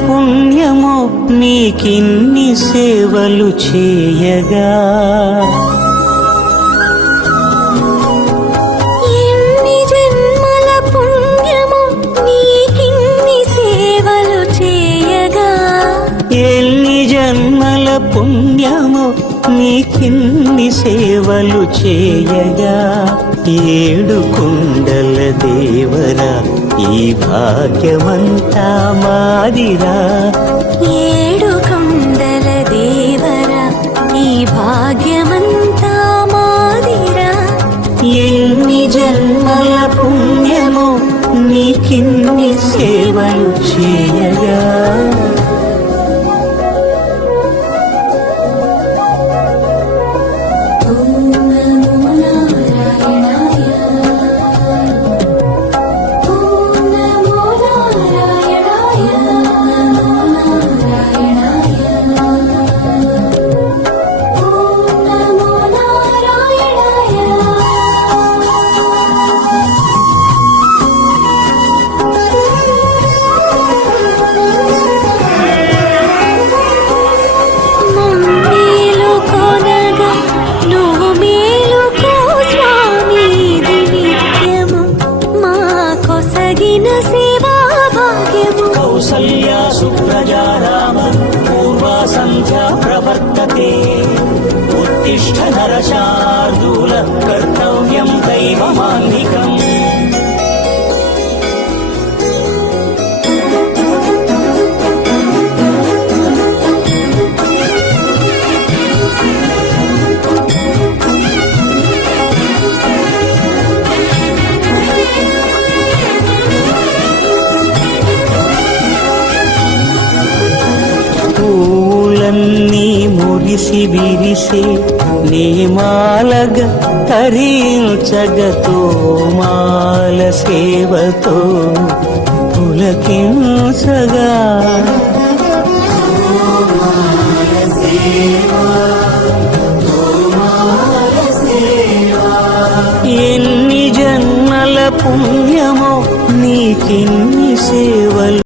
పుణ్యమో నీకిన్ని సేవలు చేయగా, ఎన్ని జన్మల పుణ్యమో నీకిన్ని సేవలు చేయగా, ఎన్ని జన్మల పుణ్యమో నీకిన్ని సేవలు చేయగా, ఏడు కొండల దేవరా ఈ భాగ్యమంతా మాదిరా, ఏడు కొండల దేవరా ఈ భాగ్యమంతా మాదిరా, ఎన్ని జన్మల పుణ్యమో నీకిన్ని సేవలు చేయగా. కౌసల్యా సుప్రజా రామ పూర్వా సంధ్యా ప్రవర్తతే, ఉత్తిష్ఠ నరశార్దూల కర్తవ్యం దైవమాన్నికం. పూలన్నీ మురిసి విరిసే నేమాలగ తరించగతో మాల సేవతో పులకించగా, ఎన్ని జన్మల పుణ్యమో నీకిన్ని సేవలు